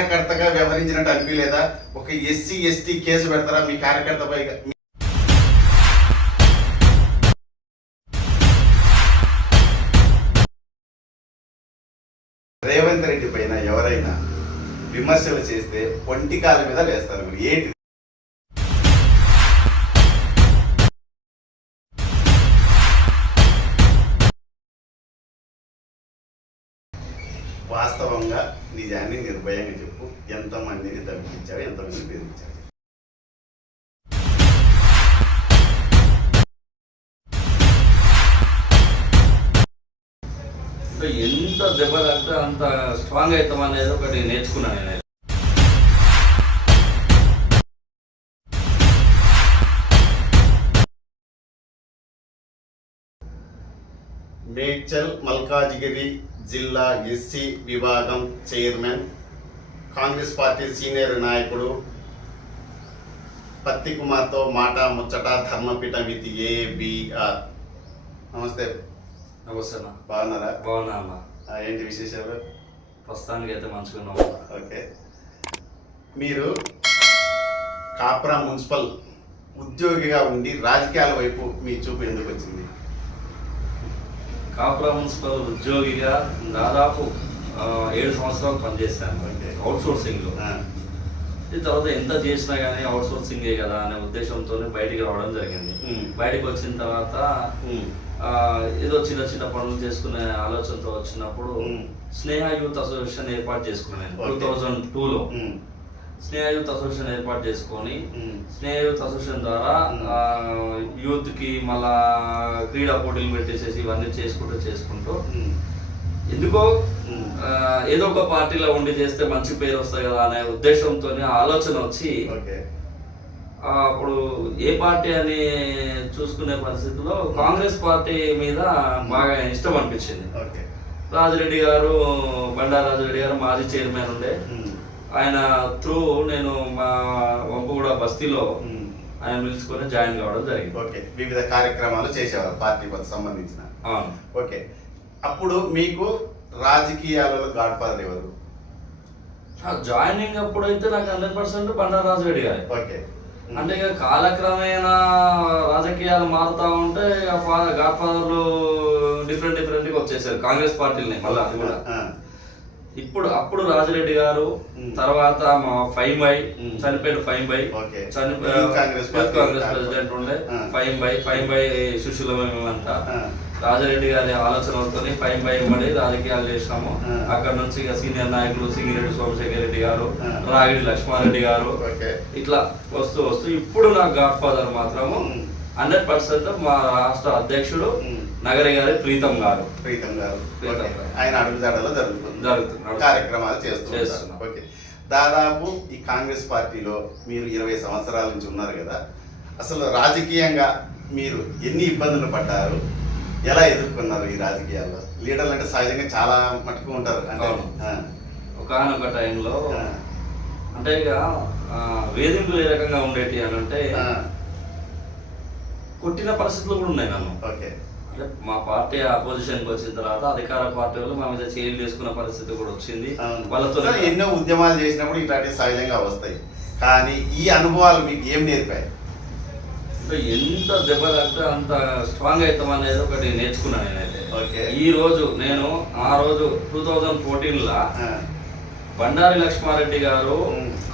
కార్యకర్తగా వ్యవహరించినట్టు అనిపించలేదా? ఒక ఎస్సీ ఎస్టీ కేసు పెడతారా? మీ కార్యకర్తపై రేవంత్ రెడ్డి పైన ఎవరైనా విమర్శలు చేస్తే పొంటికాల మీద లేస్తారు మీరు. ఏంటి? వాస్తవంగా నిజాన్ని నిర్భయంగా చెప్పు. ఎంతమందిని తగ్గించావు ఎంతమందిని బెదిరించావు? ఎంత దెబ్బ తాకితే అంత స్ట్రాంగ్ అవుతాం అనేది ఒకటి నేర్చుకున్నాను నేను మేడ్చల్ మల్కాజిగిరి జిల్లా ఎస్సీ విభాగం చైర్మన్ కాంగ్రెస్ పార్టీ సీనియర్ నాయకుడు పత్తి కుమార్తో మాట ముచ్చట ధర్మపీఠ విత్ ఏబిఆర్. నమస్తే. నమస్తేనా బాగున్నారా? బాగున్నా ఏంటి విశేషాలు? ప్రస్తుతానికి అయితే మంచిగా ఉన్నాం ఓకే. మీరు కాప్రా మున్సిపల్ ఉద్యోగిగా ఉండి రాజకీయాల వైపు మీ చూపు ఎందుకు వచ్చింది? కాపురా మున్సిపల్ ఉద్యోగిగా దాదాపు ఏడు సంవత్సరాలు పనిచేశాను. అవుట్ సోర్సింగ్లో తర్వాత ఎంత చేసినా కానీ అవుట్ సోర్సింగే కదా అనే ఉద్దేశంతో బయటికి రావడం జరిగింది. బయటికి వచ్చిన తర్వాత ఏదో చిన్న చిన్న పనులు చేసుకునే ఆలోచనతో వచ్చినప్పుడు. స్నేహ యూత్ అసోసియేషన్ ఏర్పాటు చేసుకున్నాను టూ. థౌజండ్ టూలో ఉమ్, స్నేహ యూత్ అసోసియేషన్ ఏర్పాటు చేసుకొని ఉమ్. స్నేహ యూత్ అసోసియేషన్ ద్వారా యూత్కి మళ్ళా క్రీడా పోటీలు పెట్టేసేసి ఇవన్నీ చేసుకుంటూ చేసుకుంటూ ఎందుకో ఏదో ఒక పార్టీలో ఉండి చేస్తే మంచి పేరు వస్తాయి కదా అనే ఉద్దేశంతో ఆలోచన వచ్చి అప్పుడు ఏ పార్టీ అని చూసుకునే పరిస్థితిలో కాంగ్రెస్ పార్టీ మీద బాగా ఇష్టం అనిపించింది. రాజిరెడ్డి గారు బండారాజిరెడ్డి గారు మాజీ చైర్మన్ ఉండే. ఆయన త్రూ నేను మా వంపగూడ బస్తీలో. ఆయన పిలుచుకొని జాయిన్ కావడం జరిగింది. ఓకే. వివిధ కార్యక్రమాలు చేసేవారు పార్టీకి సంబంధించిన. ఓకే. అప్పుడు మీకు రాజకీయాలలో గాడ్ ఫాదర్ ఎవరు జాయినింగ్ అప్పుడైతే నాకు హండ్రెడ్ పర్సెంట్ బండారాజు రెడ్డి గారు. ఓకే. అంటే ఇక కాలక్రమేణా రాజకీయాలు మారుతా ఉంటే గాడ్ ఫాదర్లు డిఫరెంట్ డిఫరెంట్గా వచ్చేసారు. కాంగ్రెస్ పార్టీలని మళ్ళీ అది కూడా. ఇప్పుడు అప్పుడు రాజిరెడ్డి గారు. తర్వాత మా ఫైవ్ బై. చనిపోయిన ఫైవ్ బై ఓకే. చనిపోయి కాంగ్రెస్ ప్రెసిడెంట్ ఉండే. ఫైవ్ బై ఫైవ్ బై సుశీలమే మేమంతా రాజారెడ్డి గారి ఆలోచనలతో ఫైవ్ బై పడి రాజకీయాలు చేసినాము. అక్కడ నుంచి ఇక సీనియర్ నాయకులు సింగిరెడ్డి సోమశేఖర్ రెడ్డి గారు. రాగిడి లక్ష్మారెడ్డి గారు ఇట్లా వస్తూ వస్తూ ఇప్పుడు నా గాడ్ ఫాదర్ మాత్రము. హండ్రెడ్ పర్సెంట్ మా రాష్ట్ర అధ్యక్షుడు. నగరి గారి. ప్రీతం గారు. ప్రీతం గారు. ఆయన అడుగుజాడలో జరుగుతుంది. జరుగుతుంది. కార్యక్రమాలు చేస్తూ. ఓకే. దాదాపు ఈ కాంగ్రెస్ పార్టీలో మీరు ఇరవై సంవత్సరాల నుంచి ఉన్నారు కదా అసలు రాజకీయంగా మీరు ఎన్ని ఇబ్బందులు పడ్డారు? ఎలా ఎదుర్కొన్నారు ఈ రాజకీయాల్లో? లీడర్లు అంటే సహజంగా చాలా మటుకు ఉంటారు. అంటే ఒకనొక టైంలో అంటే ఇక వేధింపులు ఏ రకంగా ఉండేటి అని అంటే కొట్టిన పరిస్థితులు కూడా ఉన్నాయి నన్ను. ఓకే. అంటే మా పార్టీ అపోజిషన్కి వచ్చిన తర్వాత అధికార పార్టీ వాళ్ళు మా మీద చర్యలు చేసుకున్న పరిస్థితి కూడా వచ్చింది. వాళ్ళతో ఎన్నో ఉద్యమాలు చేసినప్పుడు ఇట్లాంటివి సహజంగా వస్తాయి కానీ ఈ అనుభవాలు మీకు ఏం నేర్పాయి అంటే ఎంత దెబ్బ తాకితే అంత స్ట్రాంగ్ అవుతాం అనేది ఒకటి నేర్చుకున్నాను నేనైతే ఓకే. ఈ రోజు నేను ఆ రోజు టూ థౌజండ్ ఫోర్టీన్లో బండారి లక్ష్మారెడ్డి గారు.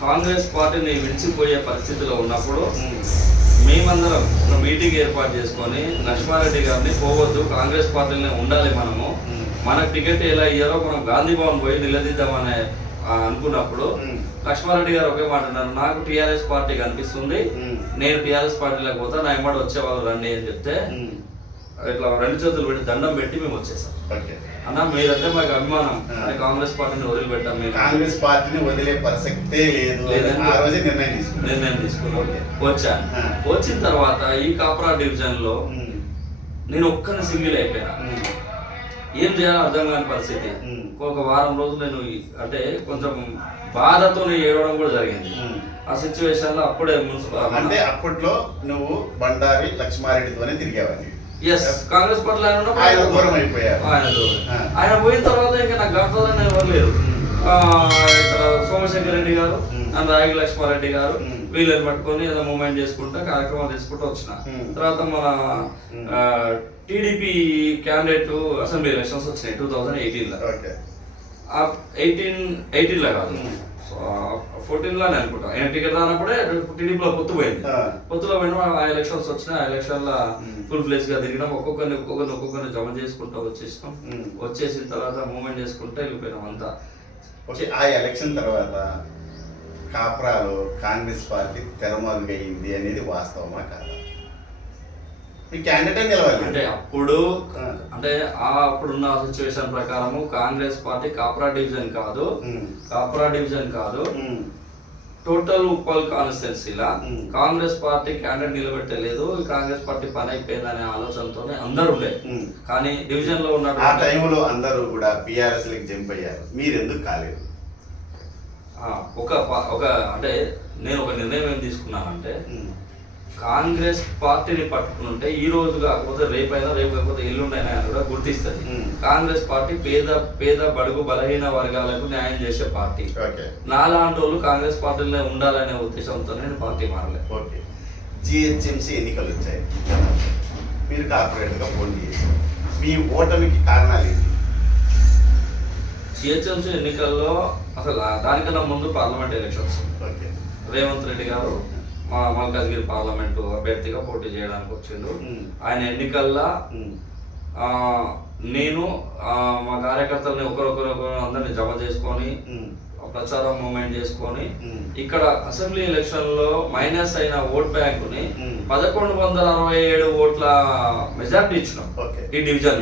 కాంగ్రెస్ పార్టీని విడిచిపోయే పరిస్థితిలో ఉన్నప్పుడు మేమందరం ఒక మీటింగ్ ఏర్పాటు చేసుకొని లక్ష్మారెడ్డి గారిని పోవద్దు కాంగ్రెస్ పార్టీలోనే ఉండాలి మనము. మనకు టికెట్ ఎలా ఇయ్యారో మనం గాంధీ భవన్ పోయి నిలదీద్దామనే అనుకున్నప్పుడు. లక్ష్మారెడ్డి గారు ఒకే మాట అన్నారు నాకు టీఆర్ఎస్ పార్టీ కనిపిస్తుంది. నేను టీఆర్ఎస్ పార్టీలోకి పోతా నా ఎంబడి వచ్చేవాళ్ళు రండి అని చెప్తే ఇట్లా రెండు చేతులు పెట్టి దండం పెట్టి మేము వచ్చేసాం. అన్న మీరంటే మాకు అభిమానం. కాంగ్రెస్ పార్టీని వదిలిపెట్టాం కాంగ్రెస్ పార్టీని వదిలే ప్రసక్తే లేదు. లేదండి. ఆ రోజే నిర్ణయం తీసుకున్నారు నిర్ణయం తీసుకున్నాం. ఓకే. వచ్చాను తర్వాత ఈ కాపరా డివిజన్లో నేను ఒక్కని సింగిల్ అయిపోయినా. ఉమ్, ఏం చేయాలో అర్థం కాని పరిస్థితి. ఒక వారం రోజులు నేను అంటే కొంచెం బాధతో ఏడవడం కూడా జరిగింది. ఆ సిచ్యువేషన్లో అప్పుడే మున్సిపల్ అంటే అప్పట్లో నువ్వు బండారి లక్ష్మారెడ్డితోనే తిరిగేవాడిని ఎస్ కాంగ్రెస్ పార్టీ ఆయన దూరం అయిపోయారు. ఆయన దూరం. ఆయన పోయిన తర్వాత ఇంకా నాకు గడపదని ఎవరు లేరు ఇక్కడ సోమశేఖర్ రెడ్డి గారు. అండ్ రాగి లక్ష్మారెడ్డి గారు. వీళ్ళని పట్టుకొని ఏదో మూమెంట్ చేసుకుంటా కార్యక్రమాలు చేసుకుంటూ వచ్చిన. తర్వాత మన. టీడీపీ క్యాండిడేట్ అసెంబ్లీ ఎలక్షన్స్ వచ్చినాయి టూ థౌజండ్ ఎయిటీన్లో ఓకే ఎయిటీన్ ఎయిటీన్లో కాదు మ్మ్. ఫోర్టీన్లోనే అనుకుంటా ఆయన టికెట్ రానప్పుడే టీడీపీలో పొత్తు పోయింది. పొత్తులో పోయిన ఆ ఎలక్షన్స్ వచ్చినాయి ఆ ఎలక్షన్లో మ్మ్. ఫుల్ ఫ్లెజ్గా తిరిగినాం ఒక్కొక్కరిని ఒక్కొక్కరిని ఒక్కొక్కరిని జమ చేసుకుంటూ వచ్చేసినాం. వచ్చేసిన తర్వాత మూమెంట్ చేసుకుంటే వెళ్ళిపోయినాం అంతా ఆ ఎలక్షన్ తర్వాత కాప్రాలో కాంగ్రెస్ పార్టీ తెరమరుగైంది అనేది వాస్తవమా కాదా క్యాండిడేట్ నిలవాలి అంటే అప్పుడు ఆ. అంటే ఆ అప్పుడున్న సిచ్యువేషన్ ప్రకారము కాంగ్రెస్ పార్టీ కాప్రా డివిజన్ కాదు. కాప్రా డివిజన్ కాదు. టోటల్ ఉప్పల్ కాన్స్టిట్యున్సీలా. కాంగ్రెస్ పార్టీ క్యాండిడేట్ నిలబెట్టలేదు. కాంగ్రెస్ పార్టీ పని అయిపోయిందనే ఆలోచనతోనే అందరూ ఉండే. కానీ డివిజన్లో ఆ ఉన్నటువంటి టైంలో అందరూ కూడా బీఆర్ఎస్ లకి జంప్ అయ్యారు. మీరు ఎందుకు కాలేదు? ఆ, ఒక ఒక అంటే నేను ఒక నిర్ణయం ఏం తీసుకున్నానంటే కాంగ్రెస్ పార్టీని పట్టుకుని ఉంటే ఈ రోజు కాకపోతే రేపైనా రేపు కాకపోతే ఎల్లుండైనా అని కూడా గుర్తిస్తుంది. కాంగ్రెస్ పార్టీ పేద పేద బడుగు బలహీన వర్గాలకు న్యాయం చేసే పార్టీ. నాలాంటి వాళ్ళు కాంగ్రెస్ పార్టీలో ఉండాలనే ఉద్దేశంతో నేను పార్టీ మారలే. ఓకే. జిహెచ్ఎంసీ ఎన్నికలు వచ్చాయి. మీరు కార్పొరేటర్గా పోటీ చేశారు మీ ఓటమికి కారణాలు ఏంటి? జిహెచ్ఎంసీ ఎన్నికల్లో అసలు దానికన్నా ముందు పార్లమెంట్ ఎలక్షన్స్. రేవంత్ రెడ్డి గారు మా మల్కాజ్గిరి పార్లమెంటు అభ్యర్థిగా పోటీ చేయడానికి వచ్చిండు. ఆయన ఎన్నికల్లో నేను మా కార్యకర్తల్ని ఒకరొకరు ఒకరు అందరిని జమ చేసుకొని ప్రచారం మూమెంట్ చేసుకొని. ఇక్కడ అసెంబ్లీ ఎలక్షన్లో మైనస్ అయిన ఓట్ బ్యాంకుని మ్మ్. పదకొండు వందల అరవై ఏడు ఓట్ల మెజార్టీ ఇచ్చినాం ఓకే. ఈ డివిజన్.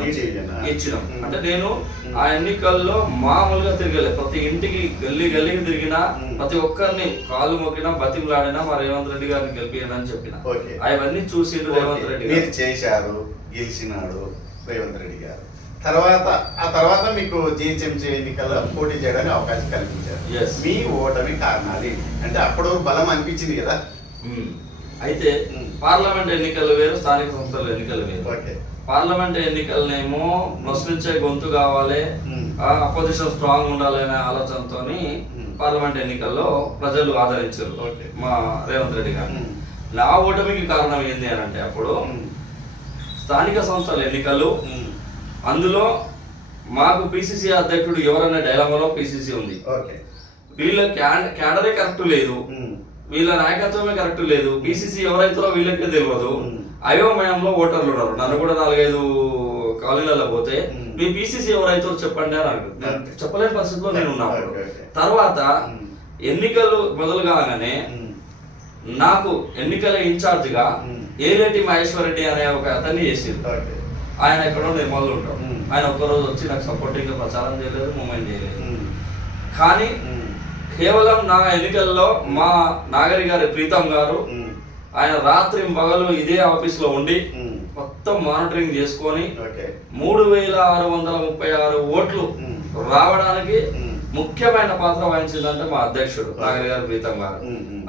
ఇచ్చినాం. అంటే నేను. ఆ ఎన్నికల్లో మామూలుగా తిరగలే ప్రతి ఇంటికి గల్లీ గల్లీకి తిరిగినా. ప్రతి ఒక్కరిని కాలు మొక్కినా బతిమలాడినా మా రేవంత్ రెడ్డి గారిని గెలిపియని అని చెప్పిన ఓకే. అవన్నీ చూసిండు రేవంత్ రెడ్డి మీరు గారు చేశారు గెలిచినాడు రేవంత్ రెడ్డి గారు తర్వాత ఆ తర్వాత మీకు జిహెచ్ఎంసీ ఎన్నికల్లో పోటీ చేయడానికి అవకాశం కల్పించారు Yes. మీ ఓటమి కారణాలు? అంటే అప్పుడు బలం అనిపించింది కదా. అయితే. పార్లమెంట్ ఎన్నికలు వేరు స్థానిక సంస్థల ఎన్నికలు వేరు ఓకే పార్లమెంట్ ఎన్నికలనేమో ప్రశ్నించే గొంతు కావాలి. అపోజిషన్ స్ట్రాంగ్ ఉండాలి అనే ఆలోచనతో. పార్లమెంట్ ఎన్నికల్లో ప్రజలు ఆదరించారు. మా రేవంత్ రెడ్డి గారిని మ్మ్. నా ఓటమికి కారణం ఏంటి అని అంటే అప్పుడు. స్థానిక సంస్థల ఎన్నికలు. అందులో మాకు పిసిసి అధ్యక్షుడు ఎవరనే డైలమాలో పిసిసి ఉంది ఓకే వీళ్ళ క్యాడరే కరెక్ట్ లేదు. వీళ్ళ నాయకత్వమే కరెక్ట్ లేదు పిసిసి ఎవరైతారో వీళ్ళకే తెలియదు. అయోమయంలో ఓటర్లు ఉన్నారు నన్ను కూడా నాలుగైదు కాలనీలలో పోతే. మీ పిసిసి ఎవరైతారో చెప్పండి అని అడుగు నేను. చెప్పలేని పరిస్థితిలో నేను ఉన్నాను. తర్వాత. ఎన్నికలు మొదలు కాగానే. నాకు ఎన్నికల ఇన్ఛార్జ్గా మ్మ్. ఏలేటి మహేశ్వర్ రెడ్డి అనే ఒక అతన్ని చేసింది ఆయన ఎక్కడో నిర్మల్లో ఉంటాం మ్మ్. ఆయన ఒక్కరోజు వచ్చి నాకు సపోర్టింగ్ ప్రచారం చేయలేదు మూమెంట్ చేయలేదు. కానీ. కేవలం నా ఎన్నికల్లో మా నాగరి గారి ప్రీతం గారు. ఆయన రాత్రి పగలు ఇదే ఆఫీస్లో ఉండి. మొత్తం మానిటరింగ్ చేసుకొని మూడు వేల ఆరు వందల ముప్పై ఆరు ఓట్లు. రావడానికి. ముఖ్యమైన పాత్ర వహించిందంటే మా అధ్యక్షుడు నాగరి గారి ప్రీతం గారు.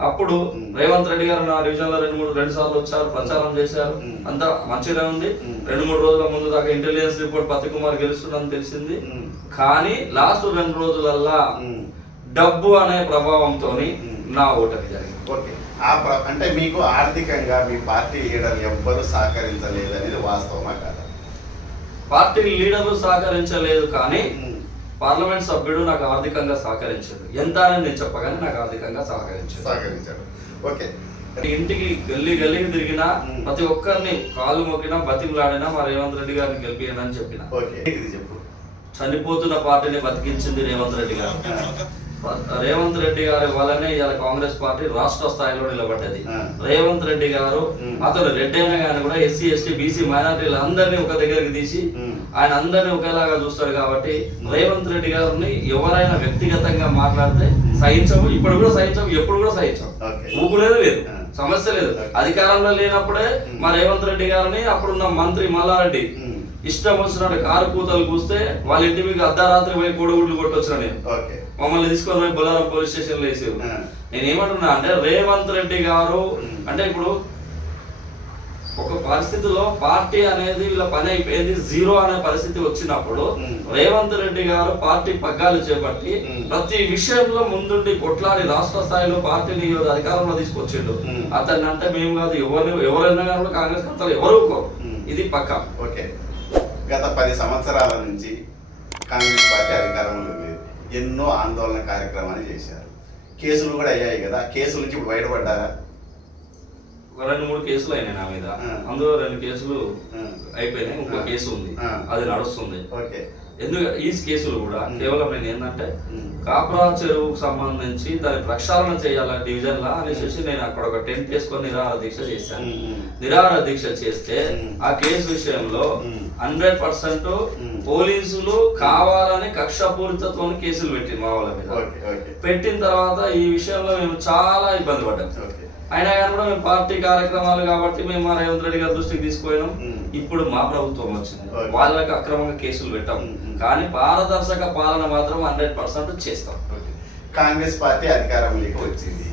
అప్పుడు. రేవంత్ రెడ్డి గారు నా డివిజన్లో రెండు మూడు రెండు సార్లు వచ్చారు ప్రచారం చేశారు. అంతా మంచిగా ఉంది. రెండు మూడు రోజుల ముందు దాకా ఇంటెలిజెన్స్ రిపోర్ట్ పత్తి కుమార్ గెలుస్తుందని తెలిసింది. కానీ లాస్ట్ రెండు రోజులల్లా. డబ్బు అనే ప్రభావంతో. నా ఓటమి జరిగింది ఓకే ఆ ప్ర- అంటే మీకు ఆర్థికంగా మీ పార్టీ లీడర్లు ఎవ్వరూ సహకరించలేదు అనేది వాస్తవమా కాదా? పార్టీ లీడర్లు సహకరించలేదు కానీ. పార్లమెంట్ సభ్యుడు నాకు ఆర్థికంగా సహకరించాడు. ఎంత అని నేను చెప్పగానే నాకు ఆర్థికంగా సహకరించాడు. సహకరించారు ఓకే. ఇంటికి గల్లీ గల్లీకి తిరిగినా. ప్రతి ఒక్కరిని కాలు మొక్కినా బతిమలాడినా మా రేవంత్ రెడ్డి గారిని గెలిపియను అని చెప్పిన. ఓకే. ఇది చెప్పు? చనిపోతున్న పార్టీని బతికించింది రేవంత్ రెడ్డి గారు. రేవంత్ రెడ్డి గారి వల్లనే ఇవాళ కాంగ్రెస్ పార్టీ రాష్ట్ర స్థాయిలో నిలబడ్డది. రేవంత్ రెడ్డి గారు. అతను రెడ్డి అయినా కానీ కూడా ఎస్సీ ఎస్టీ బీసీ మైనార్టీలు అందరినీ ఒక దగ్గరికి తీసి. ఆయన అందరినీ ఒకేలాగా చూస్తాడు కాబట్టి రేవంత్ రెడ్డి గారిని ఎవరైనా వ్యక్తిగతంగా మాట్లాడితే సహించము ఇప్పుడు కూడా సహించము ఎప్పుడు కూడా సహించము. ఊపులేదు లేదు. సమస్య లేదు. అధికారంలో లేనప్పుడే. మా రేవంత్ రెడ్డి గారిని అప్పుడున్న మంత్రి మల్లారెడ్డి. ఇష్టం వచ్చినట్టు కారు కూతలు కూస్తే వాళ్ళ ఇంటి మీకు అర్ధరాత్రి పోయి కోడిగుడ్లు కొట్టొచ్చిన నేను మమ్మల్ని తీసుకొని పోయి బొల్లారం పోలీస్ స్టేషన్లో వేసారు. నేను ఏమంటున్నా అంటే రేవంత్ రెడ్డి గారు. అంటే ఇప్పుడు ఒక పరిస్థితిలో పార్టీ అనేది వీళ్ళ పని అయిపోయింది జీరో అనే పరిస్థితి వచ్చినప్పుడు. రేవంత్ రెడ్డి గారు పార్టీ పగ్గాలు చేపట్టి. ప్రతి విషయంలో ముందుండి కొట్లాడి రాష్ట్ర స్థాయిలో పార్టీని అధికారంలో తీసుకొచ్చిండు. అతన్ని అంటే మేము కాదు ఎవరిని ఎవరైనా కానీ కాంగ్రెస్ కర్తలు ఎవరు. ఇది పక్క ఓకే గత పది సంవత్సరాల నుంచి కాంగ్రెస్ పార్టీ అధికారంలో ఎన్నో ఆందోళన కార్యక్రమాలు చేశారు కేసులు కూడా అయ్యాయి కదా కేసుల నుంచి ఇప్పుడు బయటపడ్డారా రెండు మూడు కేసులు అయినాయి నా మీద. అందులో రెండు కేసులు. అయిపోయినాయి ఇంకో. కేసు ఉంది. అది నడుస్తుంది ఓకే ఎందుకు ఈ కేసులు కూడా. కేవలం నేను ఏంటంటే. కాపురా చెరువుకు సంబంధించి దాని ప్రక్షాళన చేయాలి డివిజన్ లా అనేసి నేను అక్కడ ఒక టెంట్ వేసుకొని నిరాహార దీక్ష చేశాను. నిరాహార దీక్ష చేస్తే. ఆ కేసు విషయంలో. Hundred percent. పోలీసులు కావాలని కక్షపూరితతో కేసులు పెట్టింది మా వాళ్ళ మీద పెట్టిన తర్వాత ఈ విషయంలో మేము చాలా ఇబ్బంది పడ్డాం అయినా కానీ కూడా మేము పార్టీ కార్యక్రమాలు కాబట్టి మేము మా రేవంత్ రెడ్డి గారి దృష్టికి తీసుకుపోయినాం. ఇప్పుడు మా ప్రభుత్వం వచ్చింది. వాళ్ళకి అక్రమంగా కేసులు పెట్టాం మ్మ్. కానీ పారదర్శక పాలన మాత్రం హండ్రెడ్ పర్సెంట్ చేస్తాం. కాంగ్రెస్ పార్టీ అధికారంలోకి వచ్చింది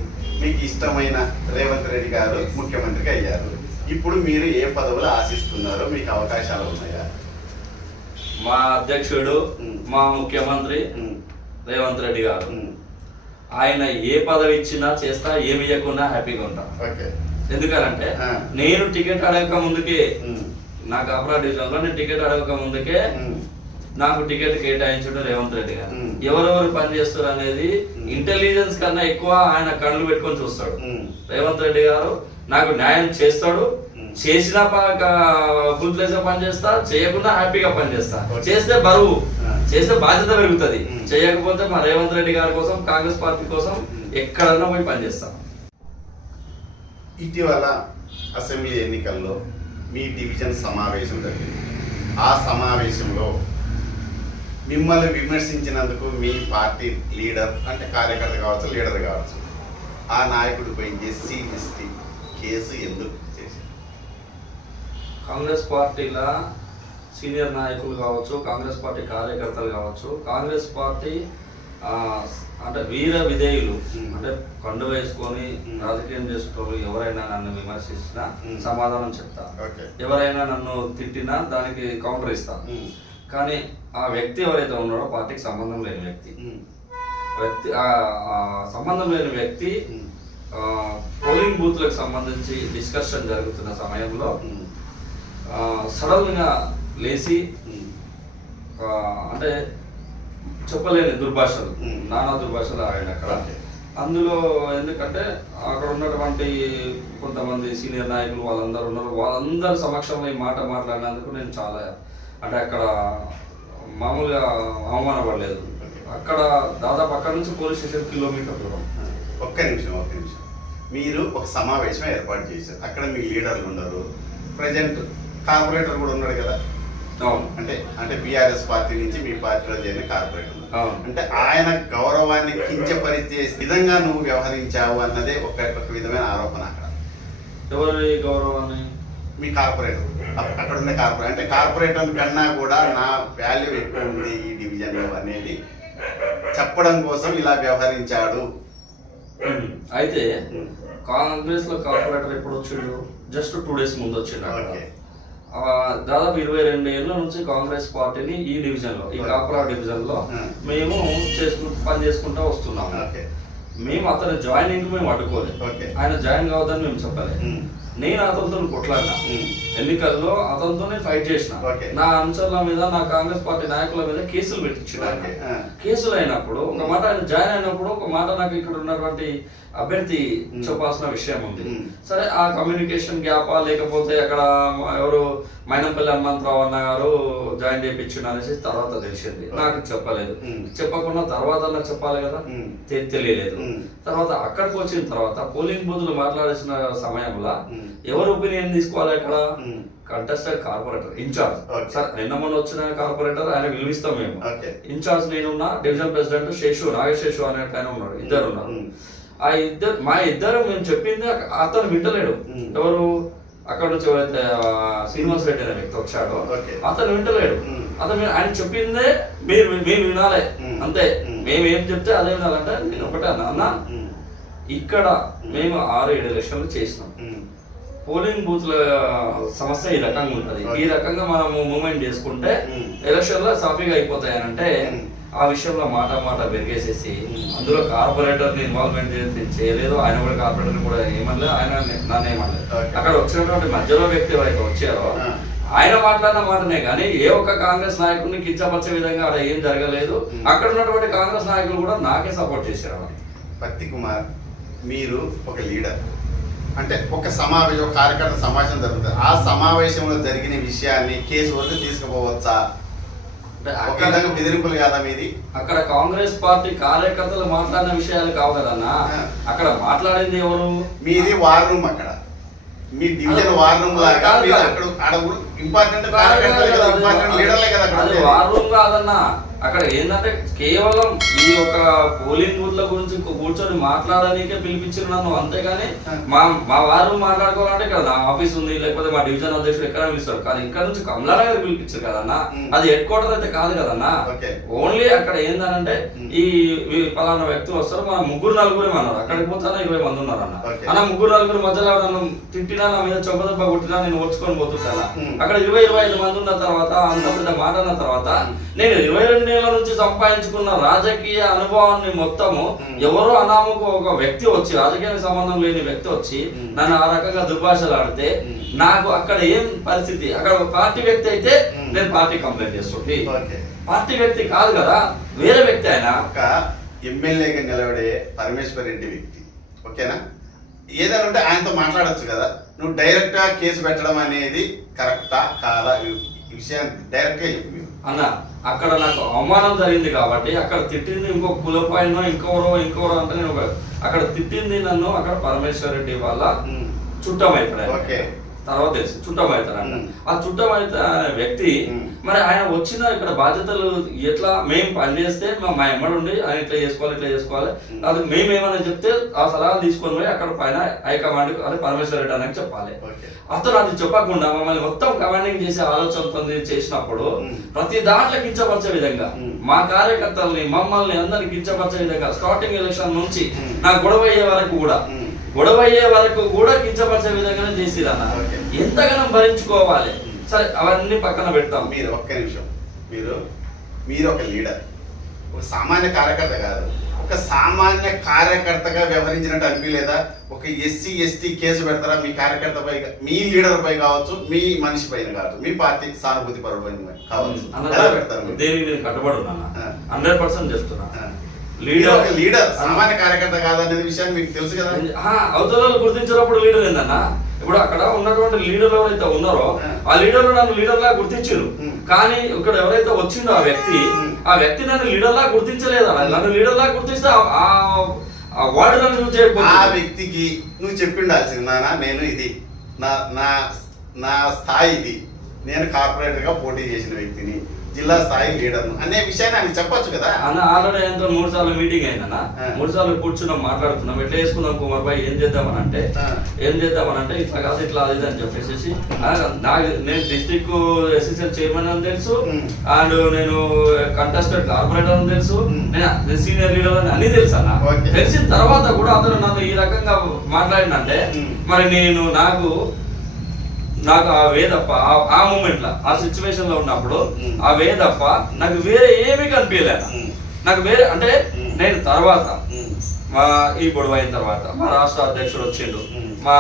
మీకు ఇష్టమైన రేవంత్ రెడ్డి గారు ముఖ్యమంత్రిగా అయ్యారు ఇప్పుడు మీరు ఏ పదవులు ఆశిస్తున్నారో మీకు అవకాశాలు ఉన్నాయా మా అధ్యక్షుడు మ్మ్. మా ముఖ్యమంత్రి మ్మ్. రేవంత్ రెడ్డి గారు మ్మ్. ఆయన ఏ పదవి ఇచ్చినా చేస్తా ఏమి ఇవ్వకుండా హ్యాపీగా ఉంటా ఓకే ఎందుకనంటే. నేను టికెట్ అడగక ముందుకే. నాకు అపరా డివిజన్లో నేను టికెట్ అడగక ముందుకే. నాకు టికెట్ కేటాయించడం రేవంత్ రెడ్డి గారు. ఎవరెవరు పని చేస్తారు అనేది. ఇంటెలిజెన్స్ కన్నా ఎక్కువ ఆయన కళ్ళు పెట్టుకొని చూస్తాడు. రేవంత్ రెడ్డి గారు నాకు న్యాయం చేస్తాడు. చేసిన ఫుల్ ప్లేస్ పని చేస్తా చేయకుండా హ్యాపీగా పని చేస్తా బరువు. చేస్తే బాధ్యత పెరుగుతుంది. చేయకపోతే మా రేవంత్ రెడ్డి గారి కోసం కాంగ్రెస్ పార్టీ కోసం. ఎక్కడన్నా పోయి పని చేస్తా ఇటీవల అసెంబ్లీ ఎన్నికల్లో మీ డివిజన్ సమావేశం జరిగింది ఆ సమావేశంలో మిమ్మల్ని విమర్శించినందుకు మీ పార్టీ లీడర్ అంటే కార్యకర్త కావచ్చు లీడర్ కావచ్చు ఆ నాయకుడిపై ఎస్సీ ఎస్టీ కేసు ఎందుకు చేశారు కాంగ్రెస్ పార్టీల సీనియర్ నాయకులు కావచ్చు కాంగ్రెస్ పార్టీ కార్యకర్తలు కావచ్చు కాంగ్రెస్ పార్టీ అంటే వీర విధేయులు. అంటే కండు వేసుకొని. రాజకీయం చేసేటోళ్ళు ఎవరైనా నన్ను విమర్శించినా. సమాధానం చెప్తా ఎవరైనా నన్ను తిట్టినా దానికి కౌంటర్ ఇస్తా కానీ ఆ వ్యక్తి ఎవరైతే ఉన్నాడో పార్టీకి సంబంధం లేని వ్యక్తి. వ్యక్తి సంబంధం లేని వ్యక్తి పోలింగ్ బూత్లకు సంబంధించి డిస్కషన్ జరుగుతున్న సమయంలో ఉమ్, సడన్గా లేచి అంటే చెప్పలేని దుర్భాషలు. నానా దుర్భాషలు ఆడాడు అక్కడ. అందులో ఎందుకంటే అక్కడ ఉన్నటువంటి కొంతమంది సీనియర్ నాయకులు వాళ్ళందరూ ఉన్నారు. వాళ్ళందరి సమక్షంలో ఈ మాట మాట్లాడినందుకు నేను చాలా అంటే అక్కడ మామూలుగా అవమానపడలేదు అక్కడ దాదాపు అక్కడ నుంచి పోలీస్ స్టేషన్ కిలోమీటర్ దూరం. ఒక్క నిమిషం ఒక్క నిమిషం. మీరు ఒక సమావేశం ఏర్పాటు చేశారు. అక్కడ మీ లీడర్లు ఉన్నారు. ప్రజెంట్ కార్పొరేటర్ కూడా ఉన్నాడు కదా? అవును. అంటే అంటే బీఆర్ఎస్ పార్టీ నుంచి మీ పార్టీలో చేరిన కార్పొరేటర్ అంటే ఆయన గౌరవాన్ని కించపరిచే విధంగా నువ్వు వ్యవహరించావు అన్నదే ఒక ఒక విధమైన ఆరోపణ అక్కడ. ఎవరి గౌరవాన్ని? మీ కార్పొరేటర్. అక్కడ ఉన్న కార్పొరేటర్ అంటే కార్పొరేటర్ కన్నా కూడా నా వాల్యూ ఎక్కువ ఉంది ఈ డివిజన్ అనేది. చెప్పడం కోసం ఇలా వ్యవహరించాడు. అయితే కాంగ్రెస్లో కార్పొరేటర్ ఎప్పుడు వచ్చిండు జస్ట్ టూ డేస్ ముందు వచ్చిండు దాదాపు ఇరవై రెండు ఏళ్ళ నుంచి కాంగ్రెస్ పార్టీని ఈ డివిజన్లో ఈ కాపురా డివిజన్లో. మేము. చేసుకు పని చేసుకుంటా వస్తున్నాము. మేము అతని జాయినింగ్ మేము అడ్డుకోలేదు. ఆయన జాయిన్ కావద్దని మేము చెప్పలేదు. నేను అతనితో కొట్లాడినా ఎన్నికల్లో అతనితో నేను ఫైట్ చేసిన. నా అనుచరుల మీద నా కాంగ్రెస్ పార్టీ నాయకుల మీద కేసులు ఆ. కేసులు అయినప్పుడు ఒక మాట ఆయన జాయిన్ అయినప్పుడు ఒక మాట నాకు ఇక్కడ ఉన్నటువంటి అభ్యర్థి. చెప్పాల్సిన విషయం ఉంది. సరే ఆ కమ్యూనికేషన్ గ్యాపా లేకపోతే అక్కడ ఎవరు మైనంపల్లి హనుమంతరావు అన్న గారు జాయిన్ చేయించిన అనేసి తర్వాత తెలిసింది. నాకు చెప్పలేదు. చెప్పకుండా తర్వాత నాకు చెప్పాలి కదా తెలియలేదు. తర్వాత అక్కడికి వచ్చిన తర్వాత పోలింగ్ బూతులు మాట్లాడేసిన సమయంలో. ఎవరు ఒపీనియన్ తీసుకోవాలి అక్కడ Hmm. Contested corporator in-charge. Sir నిన్న మొన్న వచ్చిన కార్పొరేటర్ ఆయన విలువిస్తాం మేము ఇన్ఛార్జ్ నేనున్నా డివిజన్ ప్రెసిడెంట్ శేషు నాగశేషు అనే ఆయన ఉన్నాడు ఇద్దరు ఉన్నారు Hmm. ఆ ఇద్దరు మా ఇద్దరు మేము చెప్పింది అతను వింటలేడు Hmm. ఎవరు అక్కడ నుంచి ఎవరైతే శ్రీనివాస్ రెడ్డి అనే వ్యక్తి వచ్చాడో. అతను వింటలేడు Hmm. అతను ఆయన చెప్పిందే మీరు మేము వినాలి Hmm. అంతే Hmm. మేము ఏం చెప్తే అదే వినాలంటే నేను ఒకటే అన్నా ఇక్కడ మేము ఆరు ఏడు ఎలక్షన్లు చేసినాం పోలింగ్ బూత్ల సమస్య ఈ రకంగా ఉంటది ఈ రకంగా మనము మూమెంట్ చేసుకుంటే మ్మ్. ఎలక్షన్లో సాఫీగా అయిపోతాయనంటే. ఆ విషయంలో మాట మాట పెరిగేసేసి. అందులో కార్పొరేటర్ ఇన్వాల్వ్మెంట్ చేయలేదు ఆయన కూడా కార్పొరేటర్ కూడా ఏమనలేదు ఆయన నన్ను ఏమనలేదు. అక్కడ వచ్చినటువంటి మధ్యలో వ్యక్తి ఎవరైతే వచ్చారో. ఆయన మాట్లాడిన మాటనే కానీ ఏ ఒక్క కాంగ్రెస్ నాయకుడిని కించపరిచే విధంగా అక్కడ ఏం జరగలేదు. అక్కడ ఉన్నటువంటి కాంగ్రెస్ నాయకులు కూడా నాకే సపోర్ట్ చేశారు పత్తి కుమార్ మీరు ఒక లీడర్ అంటే ఒక సమావేశం కార్యకర్త సమావేశం జరుగుతుంది. ఆ సమావేశంలో జరిగిన విషయాన్ని కేసు వరకు తీసుకుపోవచ్చా? అంటే ఒక విధంగా బెదిరింపులు కాదా మీది? అక్కడ కాంగ్రెస్ పార్టీ కార్యకర్తలు మాట్లాడిన విషయాలు కావు కదన్నా. అక్కడ మాట్లాడింది ఎవరు? మీది వార్ రూమ్ అక్కడ. మీ డివిజన్ వార్ రూమ్ లాగా. అక్కడ. ఇంపార్టెంట్ లీడర్లే కదా అది. వార్ రూమ్ కాదన్నా. అక్కడ ఏంటంటే కేవలం ఈ ఒక పోలింగ్ బూత్ల గురించి కూ- కూర్చొని మాట్లాడడానికే పిలిపించారు నన్ను. అంతేగాని మా మా వారు మాట్లాడుకోవాలంటే ఇక్కడ నా ఆఫీస్ ఉంది లేకపోతే మా డివిజన్ అధ్యక్షుడు ఎక్కడ పిలుస్తారు కానీ ఇక్కడ నుంచి కమలా గారు పిలిపించారు కదన్నా. మ్. అది హెడ్ క్వార్టర్ అయితే కాదు కదన్నా. ఓన్లీ అక్కడ ఏందనంటే మ్. ఈ పలానా వ్యక్తులు వస్తారు మన ముగ్గురు నలుగురు అన్నారు. అక్కడికి పోతానే ఇరవై మంది ఉన్నారు అన్న ముగ్గురు నలుగురు మధ్యలో నన్ను తిట్టినా నా మీద చొప్పదెబ్బ కొట్టినా నేను ఓడ్చుకొని పోతుంటాను? మ్. అక్కడ ఇరవై ఇరవై ఐదు మంది ఉన్న తర్వాత అంత పెద్ద మాట అన్న తర్వాత నేను ఇరవై రెండు ఏళ్ళ నుంచి సంపాదించుకున్న రాజకీయ అనుభవాన్ని మొత్తము. ఎవరో అనామకు ఒక వ్యక్తి వచ్చి రాజకీయానికి సంబంధం లేని వ్యక్తి వచ్చి. నన్ను ఆ రకంగా దుర్భాషలు ఆడితే. నాకు అక్కడ ఏం పరిస్థితి అక్కడ ఒక పార్టీ వ్యక్తి అయితే. నేను పార్టీ కంప్లైంట్ చేస్తుంటే ఓకే పార్టీ వ్యక్తి కాదు కదా వేరే వ్యక్తి ఆయన ఒక ఎమ్మెల్యేగా నిలబడే పరమేశ్వర్ రెడ్డి వ్యక్తి ఓకేనా ఏదైనా ఉంటే ఆయనతో మాట్లాడొచ్చు కదా నువ్వు డైరెక్ట్గా కేసు పెట్టడం అనేది కరెక్టా కాదా ఈ విషయాన్ని డైరెక్ట్గా చెప్పు. అన్న అక్కడ నాకు అవమానం జరిగింది కాబట్టి అక్కడ తిట్టింది ఇంకో కులపాయనో ఇంకోరో ఇంకోరో అంటే నేను ఒక- అక్కడ తిట్టింది నన్ను అక్కడ పరమేశ్వర్ రెడ్డి వాళ్ళ. చుట్టం. ఓకే. తర్వాత తెలుసు చుట్టం. ఆ చుట్టం అయితే వ్యక్తి. మరి ఆయన వచ్చిన ఇక్కడ బాధ్యతలు ఎట్లా మేము పనిచేస్తే మా మా ఎమ్మడు ఉండి ఆయన ఇట్లా చేసుకోవాలి ఇట్లా చేసుకోవాలి. అది మేము ఏమైనా చెప్తే ఆ సలహాలు తీసుకొని పోయి అక్కడ పైన హైకమాండ్ అదే పరమేశ్వర్ రెడ్డి అని చెప్పాలి. అతను అది చెప్పకుండా మమ్మల్ని మొత్తం కమాండింగ్ చేసే ఆలోచన పొంది చేసినప్పుడు. ప్రతి దాంట్లో కించపరిచే విధంగా మ్. కార్యకర్తల్ని మమ్మల్ని అందరిని కించపరిచే విధంగా స్టార్టింగ్ ఎలక్షన్ నుంచి. నా గొడవ అయ్యే వరకు కూడా గొడవ అయ్యే వరకు కూడా కించపరిచే విధంగానే చేసిరన్న ఓకే. ఎంతగానో భరించుకోవాలి. సరే అవన్నీ పక్కన పెడతాం మీరు ఒక్క నిమిషం మీరు మీరు ఒక లీడర్ ఒక సామాన్య కార్యకర్త కాదు ఒక సామాన్య కార్యకర్తగా వ్యవహరించినట్టు అనిపించలేదా ఒక ఎస్సీ ఎస్టీ కేసు పెడతారా మీ కార్యకర్త పై మీ లీడర్ పై కావచ్చు మీ మనిషి పైన కావచ్చు మీ పార్టీ సానుభూతి పరుడు పైన కావచ్చు పెడతారు? దేనికి నేను కట్టుబడి ఉన్నాను. Hundred percent. మీరు లీడర్ లీడర్ సామాన్య కార్యకర్త కాదనేది విషయాన్ని మీకు తెలుసు కదా? అవతల గుర్తించినప్పుడు లీడర్ ఏందన్న? ఇప్పుడు అక్కడ ఉన్నటువంటి లీడర్లు ఎవరైతే ఉన్నారో ఆ. లీడర్లు నన్ను లీడర్ లా గుర్తించారు. కానీ ఇక్కడ ఎవరైతే వచ్చిండో ఆ వ్యక్తి. ఆ వ్యక్తి నన్ను లీడర్ లా గుర్తించలేదు. నన్ను లీడర్ లా గుర్తిస్తే ఆ- వార్డు నన్ను ఆ వ్యక్తికి నువ్వు చెప్పిండాల్సింది నాన్న నేను ఇది. నా నా నా స్థాయి ఇది. నేను కార్పొరేటర్గా పోటీ చేసిన వ్యక్తిని. జిల్లా స్థాయి లీడర్ను అనే విషయాన్ని ఆయన చెప్పొచ్చు కదా అన్న ఆల్రెడీ ఆయనతో మూడు సార్లు మీటింగ్ అయిందన్న. మూడు సార్లు కూర్చున్నాం మాట్లాడుతున్నాం ఎట్లా చేసుకుందాం కుమార్ భాయ్ ఏం చేద్దామని అంటే. ఏం చేద్దామని అంటే ఇట్లా కాదు ఇట్లా అది అని చెప్పేసి నాకు నేను డిస్ట్రిక్ట్ ఎస్ఎస్ఎల్ చైర్మన్ అని తెలుసు. అండ్ నేను కంటెస్టెడ్ కార్పొరేటర్ అని తెలుసు. నేను సీనియర్ లీడర్ అని అన్ని తెలుసు అన్న. తెలిసిన తర్వాత కూడా అతను నన్ను ఈ రకంగా మాట్లాడినంటే. మరి నేను నాకు నాకు ఆ వేదప్ప ఆ- ఆ మూమెంట్లో ఆ సిచ్యువేషన్లో ఉన్నప్పుడు. ఆ వేదప్ప నాకు వేరే ఏమీ కనిపించలేదు. నాకు వేరే అంటే. నేను తర్వాత. మా ఈ గొడవ అయిన తర్వాత మా రాష్ట్ర అధ్యక్షుడు వచ్చిండు. మా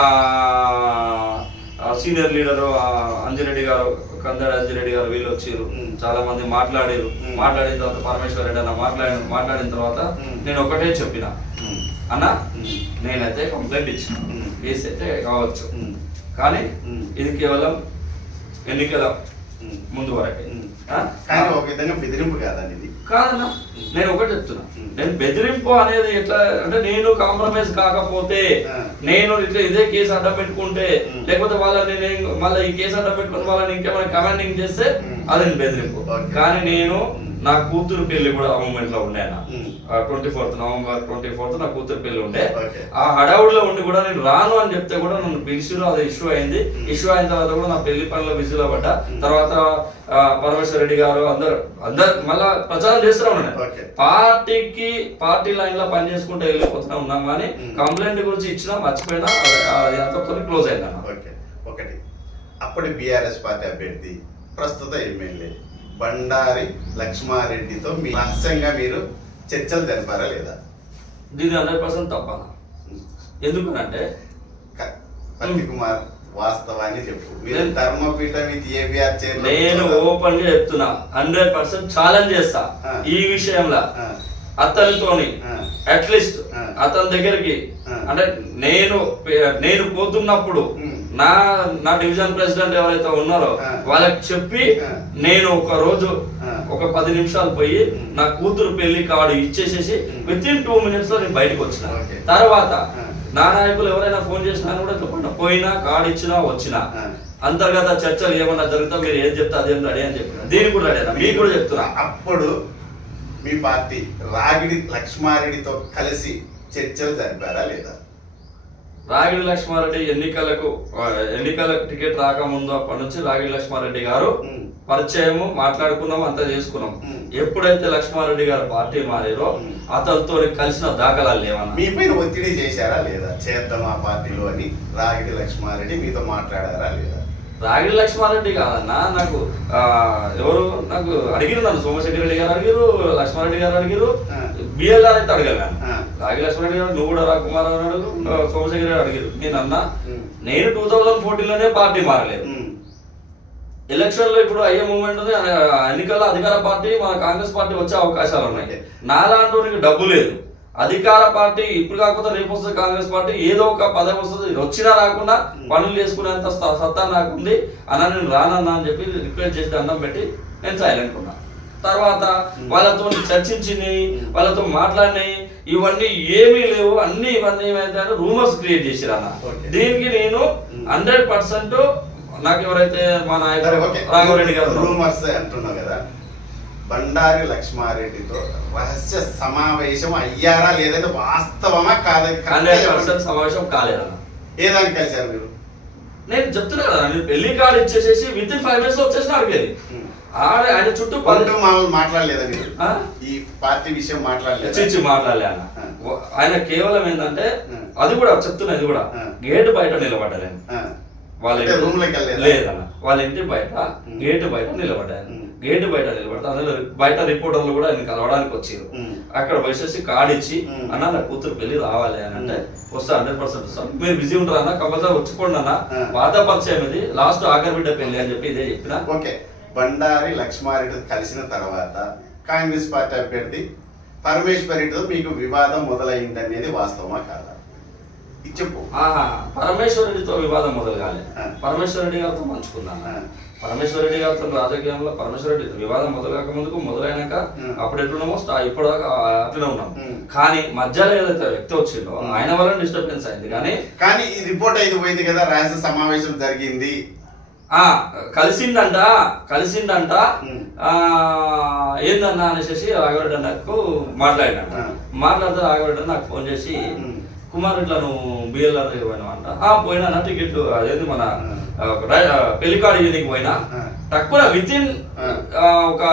సీనియర్ లీడర్ అంజిరెడ్డి గారు కందర్ అంజిరెడ్డి గారు వీళ్ళు వచ్చారు. చాలా మంది మాట్లాడారు. మాట్లాడిన తర్వాత పరమేశ్వర్ రెడ్డి అన్న మాట్లాడి మాట్లాడిన తర్వాత. నేను ఒకటే చెప్పిన. అన్న. నేనైతే కంప్లైంట్ ఇచ్చిన. కేసు అయితే కావచ్చు. కానీ. ఇది కేవలం ఎన్నికల. ముందు వరకే? కానీ ఒక విధంగా బెదిరింపు కాదండి ఇది కాదన్నా నేను ఒకటి చెప్తున్నా. నేను బెదిరింపు అనేది ఎట్లా అంటే నేను కాంప్రమైజ్ కాకపోతే. నేను ఇట్లా ఇదే కేసు అడ్డం పెట్టుకుంటే. లేకపోతే వాళ్ళని నేను మళ్ళీ ఈ కేసు అడ్డం పెట్టుకుని వాళ్ళని ఇంకేమైనా కమాండింగ్ చేస్తే. అది బెదిరింపు. కానీ నేను. నా కూతురు పెళ్ళి కూడా ఆ మూమెంట్లో ఉండే. Twenty fourth November twenty fourth నా కూతురు పెళ్ళి ఉండే. ఆ హడావుడిలో ఉండి కూడా నేను రాను అని చెప్తే కూడా నన్ను పిలిచిరు అది ఇష్యూ అయింది. ఇష్యూ అయిన తర్వాత కూడా నా పెళ్ళి పనిలో బిజీలో పడ్డా. తర్వాత పరమేశ్వర్ రెడ్డి గారు అందరు అందరు మళ్ళా ప్రచారం చేస్తూనే ఉన్నాను. పార్టీకి పార్టీ లైన్లో పని చేసుకుంటూ వెళ్ళిపోతూనే ఉన్నాం కానీ. కంప్లైంట్ గురించి ఇచ్చినా మర్చిపోయినా అది- అది అంతతో క్లోజ్ అయిందన్న ఓకే అప్పటి బీఆర్ఎస్ పార్టీ అభ్యర్థి ప్రస్తుత ఎమ్మెల్యే బండారి లక్ష్మారెడ్డితో మీ రహస్యంగా మీరు చర్చలు జరిపారా లేదా దీని హండ్రెడ్ పర్సెంట్ తప్పన ఎందుకనంటే పత్తి కుమార్ వాస్తవాన్ని చెప్పు మీరు ధర్మపీఠం ఇది ఏబిఆర్ చైర్మన్ నేను ఓపెన్గా చెప్తున్నా హండ్రెడ్ పర్సెంట్ ఛాలెంజ్ చేస్తా. ఈ విషయంలో అతనితోని. అట్లీస్ట్. అతని దగ్గరికి. అంటే నేను నేను పోతున్నప్పుడు. నా నా డివిజన్ ప్రెసిడెంట్ ఎవరైతే ఉన్నారో. వాళ్ళకి చెప్పి. నేను ఒక రోజు. ఒక పది నిమిషాలు పోయి. నా కూతురు పెళ్ళి కార్డు ఇచ్చేసేసి. విత్ ఇన్ టూ మినిట్స్లో నేను బయటకు వచ్చిన. తర్వాత. నా నాయకులు ఎవరైనా ఫోన్ చేసినా కూడా చెప్పండి పోయినా కార్డు ఇచ్చినా వచ్చినా. అంతర్గత చర్చలు ఏమన్నా జరుగుతా మీరు ఏం చెప్తే అదేం రెడీ అని చెప్పిన దీనికి కూడా రెడీ మీకు కూడా చెప్తున్నా అప్పుడు మీ పార్టీ రాగిడి లక్ష్మారెడ్డితో కలిసి చర్చలు జరిపారా లేదా రాగిడి లక్ష్మారెడ్డి ఎన్నికలకు ఆ, ఎన్నికలకు టికెట్ రాకముందు అప్పటి నుంచి రాగిడి లక్ష్మారెడ్డి గారు. పరిచయము మాట్లాడుకున్నాం అంతా చేసుకున్నాం. ఎప్పుడైతే లక్ష్మారెడ్డి గారు పార్టీ మారారో ఉమ్. అతనితో కలిసిన దాఖలాలు లేవన్నా మీ పైన ఒత్తిడి చేశారా లేదా చేద్దాం ఆ పార్టీలో అని రాగిడి లక్ష్మారెడ్డి మీతో మాట్లాడారా లేదా రాగిడి లక్ష్మారెడ్డి కాదన్నా నాకు ఎవరు నాకు అడిగిరు నన్ను సోమశెట్టి రెడ్డి గారు అడిగిరు లక్ష్మారెడ్డి గారు అడిగిరు బిఎల్ఆర్ అయితే. రాగి లక్ష్మారెడ్డి గారు నువ్వు కూడా రా కుమార్ అని అడుగు ఆ, సోమశేఖర్ గారు అడిగిరు. నేను అన్నా. నేను టూ థౌజండ్ ఫోర్టీన్లోనే పార్టీ మారలేదు. ఎలక్షన్లో ఇప్పుడు అయ్యే మూమెంట్ ఉంది ఎన్నికల్లో అధికార పార్టీ మన కాంగ్రెస్ పార్టీ వచ్చే అవకాశాలు ఉన్నాయి. నాలాంటి డబ్బు లేదు. అధికార పార్టీ ఇప్పుడు కాకపోతే రేపు వస్తుంది కాంగ్రెస్ పార్టీ ఏదో ఒక పదవి వస్తుంది. వచ్చినా రాకుండా పనులు చేసుకునేంత సత్తా నాకు ఉంది అన్న నేను రానన్నా అని చెప్పి రిక్వెస్ట్ చేసి దండం పెట్టి నేను సైలెంట్ ఉన్నా. తర్వాత వాళ్ళతో చర్చించినాయి వాళ్ళతో మాట్లాడినాయి ఇవన్నీ ఏమీ లేవు. అన్ని ఇవన్నీ ఏమైతే రూమర్స్ క్రియేట్ చేసిరు అన్న. దీనికి నేను హండ్రెడ్ పర్సెంట్ నాకు ఎవరైతే మా నాయకుడు. రాఘవరెడ్డి గారు. రూమర్స్ అంటున్నావు కదా బండారి లక్ష్మారెడ్డితో రహస్య సమావేశం అయ్యారా లేదంటే వాస్తవమా కాదని హండ్రెడ్ పర్సెంట్ సమావేశం కాలేదన్న. ఏదానికి కలిశారు మీరు? నేను చెప్తున్నా కదా నేను పెళ్ళి కార్డు ఇచ్చేసేసి విత్ ఇన్ ఫైవ్ మినిట్స్ వచ్చేసిన అడిగేది. ఆడ ఆయన చుట్టూ పది పంట మామూలు మాట్లాడలేదా మీరు ఆ? ఈ పార్టీ విషయం మాట్లాడలేదు చిచ్చి మాట్లాడలే అన్న ఆయన కేవలం ఏంటంటే. అది కూడా చెప్తున్నా ఇది కూడా. గేట్ బయట నిలబడ్డాను వాళ్ళ వెళ్ళలేదా? లేదన్న వాళ్ళ ఇంటి బయట. గేట్ బయట నిలబడ్డాను. గేట్ బయట నిలబడతా అందులో బయట రిపోర్టర్లు కూడా ఆయన కలవడానికి వచ్చారు. అక్కడ వచ్చేసి కార్డ్ ఇచ్చి. అన్న నా కూతురు పెళ్ళి రావాలి అని అంటే వస్తా హండ్రెడ్ పర్సెంట్ వస్తాం మీరు బిజీ ఉంటారు అన్న కంపల్సరీ వచ్చిపోండి అన్న ఆ. పాత పరిచయం ఇది లాస్ట్ ఆఖరి బిడ్డ పెళ్ళి అని చెప్పి ఇదే చెప్పిన ఓకే బండారి లక్ష్మారెడ్డి కలిసిన తర్వాత కాంగ్రెస్ పార్టీ అభ్యర్థి పరమేశ్వర్ రెడ్డితో మీకు వివాదం మొదలైంది అనేది వాస్తవమా కాదా చెప్పు ఆహా పరమేశ్వర్ రెడ్డితో వివాదం మొదలు కాలేదు ఆ. పరమేశ్వర్ రెడ్డి గారితో పంచుకున్నాను ఆ. పరమేశ్వర్ రెడ్డి గారితో రాజకీయంలో పరమేశ్వర్ రెడ్డి వివాదం మొదలు కాక ముందుకు మొదలైనాక. అప్పుడు ఎట్లున్నామో ఇప్పటిదాకా అట్లనే ఉన్నాం. కానీ మధ్యలో ఏదైతే వ్యక్తి వచ్చిందో. ఆయన వల్ల డిస్టర్బెన్స్ అయింది కానీ కానీ ఈ రిపోర్ట్ అయితే పోయింది కదా రహస్య సమావేశం జరిగింది ఉమ్. ఆ ఏందన్నా అనేసి రాఘవరెడ్డి అన్నకు మాట్లాడినంట. మాట్లాడితే రాఘవరెడ్డి నాకు ఫోన్ చేసి. కుమార్ ఇట్లా నువ్వు బిఎల్ఆర్ పోయినావు అంట ఆ పోయినా టికెట్ అదేంది మన పెళ్ళికాడు ఇవ్వడానికి పోయినా. తక్కువ విత్ ఇన్. ఒక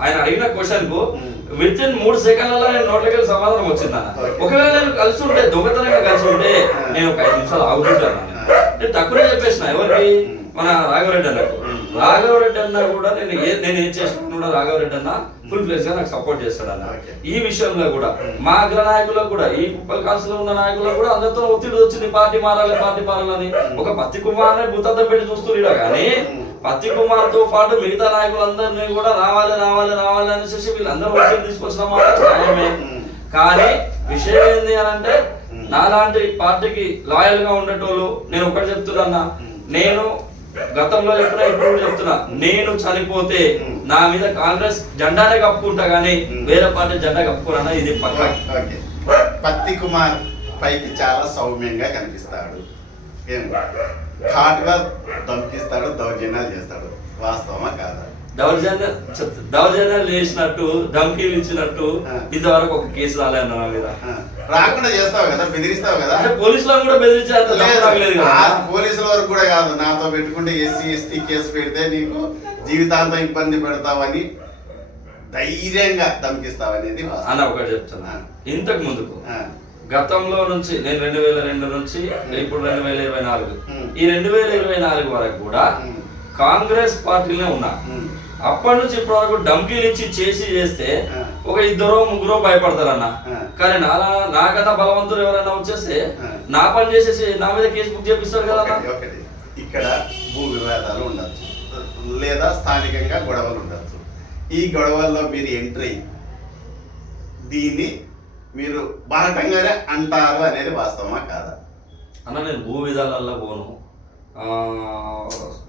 ఆయన అడిగిన క్వశ్చన్కు. విత్ ఇన్ మూడు సెకండ్లలో నేను నోట్లకి సమాధానం వచ్చిందన్న. ఒకవేళ నేను కలిసి ఉంటే దొంగతనంగా కలిసి ఉంటే. నేను ఒక ఐదు నిమిషాలు ఆగుతుంటాను. నేను తక్కువనే చెప్పేసిన ఎవరికి. మన రాఘవరెడ్డి అన్నకు ఉమ్. రాఘవరెడ్డి అన్న కూడా నేను ఏ నేను ఏం కూడా రాఘవరెడ్డి అన్న ఫుల్ ఫ్లెజ్గా నాకు సపోర్ట్ చేస్తాడు అన్న. ఈ విషయంలో కూడా. మా అగ్ర నాయకులకు కూడా ఈ కుప్పల్ కాల్స్లో ఉన్న నాయకులకు కూడా అందరితో ఒత్తిడి వచ్చింది పార్టీ మారాలి పార్టీ మారాలని ఒక పత్తి కుమార్నే భూతద్దం పెట్టి చూస్తున్నా కానీ. పత్తి కుమార్తో పాటు మిగతా నాయకులందరినీ కూడా రావాలి రావాలి రావాలి అనేసి వీళ్ళందరూ ఒత్తిడి తీసుకొచ్చిన మాట న్యాయమే ఉమ్. కానీ విషయం ఏంది అని అంటే. నాలాంటి పార్టీకి లాయల్గా ఉండేటోళ్ళు నేను ఒకటి చెప్తున్నా. నేను గతంలో చెప్పినా ఇప్పుడు చెప్తున్నా నేను చనిపోతే. నా మీద కాంగ్రెస్ జెండానే కప్పుకుంటా గానీ. వేరే పార్టీ జెండా కప్పుకోనా ఇది పక్క. పత్తి కుమార్ పైకి చాలా సౌమ్యంగా కనిపిస్తాడు. ఏం? ఘాటుగా ధమ్కిస్తాడు దౌర్జన్యాలు చేస్తాడు. వాస్తవమా కాదా? దౌర్జన్య దౌర్జన్యాలు చేసినట్టు ధమ్కీలు ఇచ్చినట్టు. ఇంతవరకు ఒక కేసు రాలేదు నా మీద. రాకుండా చేస్తావు కదా బెదిరిస్తావు కదా అంటే పోలీసులను కూడా బెదిరించే అంత దమ్ము నాకు లేదు కదా ఆ పోలీసుల వరకు కూడా కాదు నాతో పెట్టుకుంటే ఎస్సీ ఎస్టీ కేసు పెడితే నీకు జీవితాంతం ఇబ్బంది పెడతావని ధైర్యంగా వాస్తవం. అన్న ఒకటి చెప్తున్నా ఇంతకు ముందుకు గతంలో నుంచి నేను రెండు వేల రెండు నుంచి ఇప్పుడు రెండు వేల ఇరవై నాలుగు. ఈ రెండు వేల ఇరవై నాలుగు వరకు కూడా. కాంగ్రెస్ పార్టీలోనే ఉన్నా. అప్పటి నుంచి ఇప్పటి వరకు డంకీలు ఇచ్చి చేసి చేస్తే. ఒక ఇద్దరు ముగ్గురు భయపడతారన్న. ఆ. కానీ నాలా నాకన్నా బలవంతులు ఎవరైనా వచ్చేస్తే. నా పని చేసేసి నా మీద కేసు బుక్ చేపిస్తారు కదా అన్న. ఇక్కడ భూ వివాదాలు ఉండొచ్చు. లేదా స్థానికంగా గొడవలు ఉండొచ్చు. ఈ గొడవల్లో మీరు ఎంట్రీ దీన్ని మీరు బాహటంగానే అంటారు అనేది వాస్తవమా కాదా? అన్న నేను భూ విధానాల్లో పోను.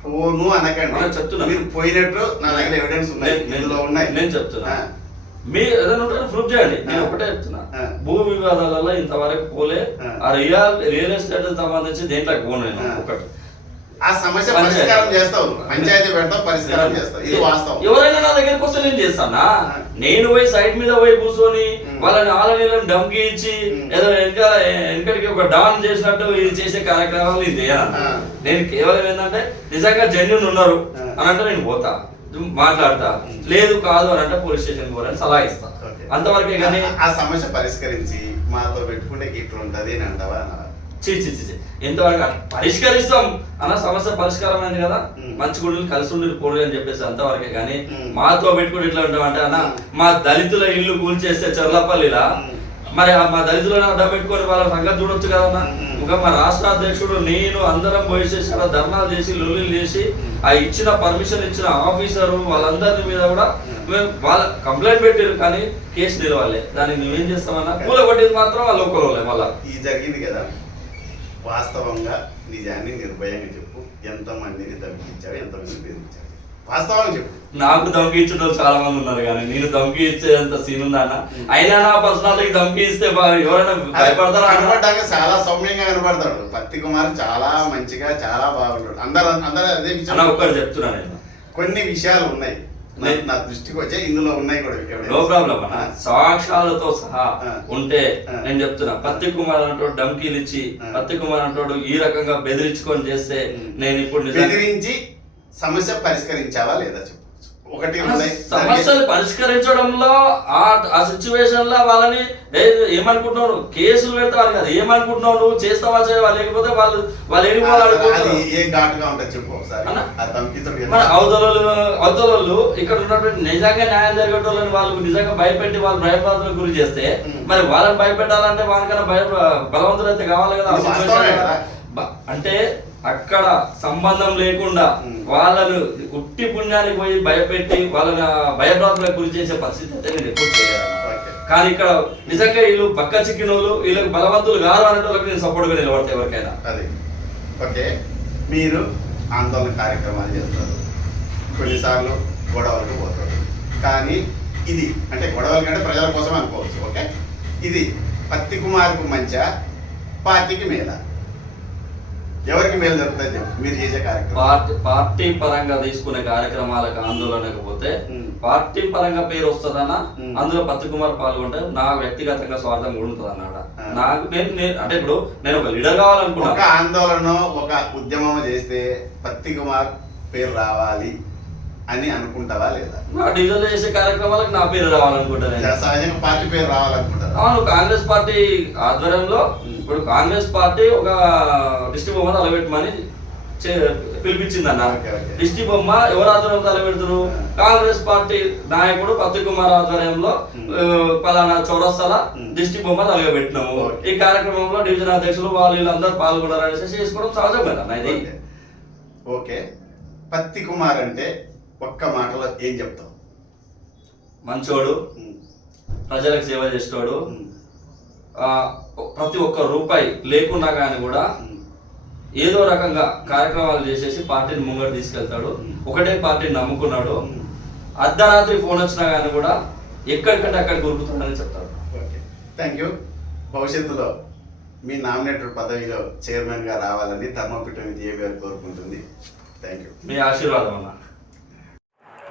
పోను అనకండి. నేను చెప్తున్నా. మీరు పోయినట్టు నా దగ్గర ఎవిడెన్స్ ఉన్నాయి. నేను- చెప్తున్నా. మీ ఏదైనా ఉంటే ప్రూఫ్ చేయండి నేను. ఒకటే చెప్తున్నా. భూ వివాదాలలో ఇంతవరకు పోలే ఆ. రియల్ రియల్ ఎస్టేట్ సంబంధించి దేంట్లోకి పోను నేను ఆ. ఒకటి ఆ సమస్య. పరిష్కారం చేస్తావు పంచాయతీ పెడతావు పరిష్కారం చేస్తావు ఇది వాస్తవం ఎవరైనా నా దగ్గరికి వస్తే నేను చేస్తానా. నేను పోయి సైడ్ మీద పోయి కూర్చొని. వాళ్ళని ఆలనీలను డంకి ఇచ్చి. ఏదో వెనక వెనకడికి ఒక డాన్ చేసినట్టు ఇది చేసే కార్యక్రమాలు ఇది. నేను కేవలం ఏంటంటే నిజంగా జెన్యున్ ఉన్నారు. అని అంటే నేను పోతా మాట్లాడతా. లేదు కాదు అని అంటే పోలీస్ స్టేషన్ పోరని సలహా ఇస్తా. అంతవరకే కానీ ఆ- సమస్య పరిష్కరించి మాతో పెట్టుకుంటే ఇట్లా ఉంటది అని అంటావా? చీ చీ. ఎంతవరకు పరిష్కరిస్తాం అన్న సమస్య పరిష్కారం అయింది కదా. మంచి గుడులు కలిసి ఉండి పోడు అని చెప్పేసి అంతవరకే కానీ. మాతో పెట్టుకుని ఇట్లా ఉంటామంటే అన్న ఉమ్. మా దళితుల ఇల్లు కూల్చేస్తే చర్లపల్లిలా. మరి మా దళితులను అడ్డం పెట్టుకొని వాళ్ళ సంగతి చూడొచ్చు కదన్నా. ఇంకా మా రాష్ట్ర అధ్యక్షుడు నేను అందరం పోయేసేసి అక్కడ ధర్నాలు చేసి లొల్లులు చేసి. ఆ ఇచ్చిన పర్మిషన్ ఇచ్చిన ఆఫీసరు వాళ్ళందరి మీద కూడా. మేము వాళ్ళ కంప్లైంట్ పెట్టారు కానీ కేసు నిలవాలి దానికి మేమేం చేస్తామన్నా? కూల కొట్టేది మాత్రం వాళ్ళు ఒకరు మళ్ళా. ఇది జరిగింది కదా. వాస్తవంగా నిజాన్ని నిర్భయంగా చెప్పు. ఎంతమందిని తగ్గించావు ఎంతమందిని బెదిరించావు వాస్తవంగా చెప్పు నాకు ధమ్కి ఇచ్చిన వాళ్ళు చాలా మంది ఉన్నారు కానీ నేను ధమ్కి ఇచ్చేంత సీన్ ఉందా అయినా నా పర్సనాలిటీకి ధమ్కి ఇస్తే ఎవరైనా భయపడతారా? కనబడ్డాక చాలా సౌమ్యంగా కనబడతాడు పత్తి కుమార్ చాలా మంచిగా చాలా బాగుంటాడు అందరు అందరూ అదే విషయం ఒక్కటి చెప్తున్నా నేను కొన్ని విషయాలు ఉన్నాయి నా- దృష్టికి వచ్చే ఇందులో ఉన్నాయి కూడా. నో ప్రాబ్లం అన్న సాక్ష్యాలతో సహా. ఉంటే. నేను చెప్తున్నా పత్తి కుమార్ అంటాడు ధమ్కీలు ఇచ్చి. పత్తి కుమార్ అంటాడు ఈ రకంగా బెదిరించుకొని చేస్తే. నేను ఇప్పుడు బెదిరించి సమస్య పరిష్కరించావా లేదా చెప్పు. ఒకటి. సమస్యలు పరిష్కరించడంలో ఆ సిచ్యువేషన్లో వాళ్ళని ఏమనుకుంటున్నావు? కేసులు పెడతావు కదా. ఏమనుకుంటున్నావు నువ్వు? చేస్తావా చేయవా? లేకపోతే వాళ్ళు వాళ్ళు ఎడిపోవాలి ఏ ఘాటుగా ఉంటుంది చెప్పు ఒకసారి. మన అవతలలు అవతలలు ఇక్కడ ఉన్నటువంటి నిజంగా న్యాయం జరిగేటోళ్ళని వాళ్ళు నిజంగా భయపెట్టి వాళ్ళు భయప్రాంతులకు గురి చేస్తే. మరి వాళ్ళని భయపెట్టాలంటే వాళ్ళకన్నా భయ బలవంతులు అయితే కావాలి కదా అంటే అక్కడ సంబంధం లేకుండా. వాళ్ళను ఉట్టి పుణ్యానికి పోయి భయపెట్టి వాళ్ళని భయభ్రాంతులకు గురి చేసే పరిస్థితి అయితే నేను ఎప్పుడు ఓకే. కానీ ఇక్కడ నిజంగా వీళ్ళు పక్క చిక్కిన వాళ్ళు వీళ్ళకి బలవంతులు కాదు అనేటోళ్ళకి నేను సపోర్ట్గా నిలబడతా ఎవరికైనా. అది. ఓకే. మీరు ఆందోళన కార్యక్రమాలు చేస్తారు. కొన్నిసార్లు గొడవలకు పోతారు. కానీ ఇది అంటే గొడవల కంటే ప్రజల కోసం అనుకోవచ్చు ఓకే? ఇది పత్తి కుమార్కు మంచా పార్టీకి మేలా. ఎవరికి మేలు జరుగుతుంది చెప్పు మీరు చేసే కార్యక్రమం పార్టీ పార్టీ పరంగా తీసుకునే కార్యక్రమాలకు ఆందోళనకపోతే ఉమ్. పార్టీ పరంగా పేరు వస్తుందన్న. అందులో పత్తి కుమార్ పాల్గొంటే నా వ్యక్తిగతంగా స్వార్థం కూడా ఉంటుంది అన్నాడ ఆ. నాకు నేను నేను అంటే ఇప్పుడు నేను ఒక లీడర్ కావాలనుకున్నా ఒక ఆందోళన ఒక ఉద్యమం చేస్తే పత్తి కుమార్ పేరు రావాలి అని అనుకుంటావా లేదా? డివిజన్ చేసే కార్యక్రమాలకు నా పేరు రావాలనుకుంటా నేను. సహజంగా పార్టీ పేరు రావాలనుకుంటారా? అవును కాంగ్రెస్ పార్టీ ఆధ్వర్యంలో ఇప్పుడు కాంగ్రెస్ పార్టీ ఒక డిస్ట్రిక్ట్ బొమ్మ తలపెట్టమని చే- పిలిపించింది అన్న ఓకే, ఓకే. డిస్ట్రిక్ట్ బొమ్మ ఎవరు ఆధ్వర్యంలో తలపెడుతున్నారు కాంగ్రెస్ పార్టీ నాయకుడు పత్తి కుమార్ ఆధ్వర్యంలో పలానా చౌరస్తాల. డిస్ట్రిక్ట్ బొమ్మ తలగబెట్టినాము. ఈ కార్యక్రమంలో డివిజన్ అధ్యక్షులు వాళ్ళు వీళ్ళందరూ పాల్గొన్నారు అనేసి చేసుకోవడం సహజం కదా ఇది. ఓకే. పత్తి కుమార్ అంటే ఒక్క మాటలో ఏం చెప్తావు? మంచోడు ప్రజలకు సేవ చేసేవాడు ఆ, ప్రతి ఒక్క రూపాయి లేకున్నా కానీ కూడా. ఏదో రకంగా కార్యక్రమాలు చేసేసి పార్టీని ముంగడు తీసుకెళ్తాడు. ఒకటే పార్టీని నమ్ముకున్నాడు. అర్ధరాత్రి ఫోన్ వచ్చినా కానీ కూడా ఎక్కడికంటే అక్కడ దొరుకుతాడని చెప్తాడు. ఓకే. థ్యాంక్ యూ భవిష్యత్తులో మీ నామినేటెడ్ పదవిలో చైర్మన్గా రావాలని ధర్మపీఠం విద్య గారు కోరుకుంటుంది. థ్యాంక్ యూ మీ ఆశీర్వాదం అన్న.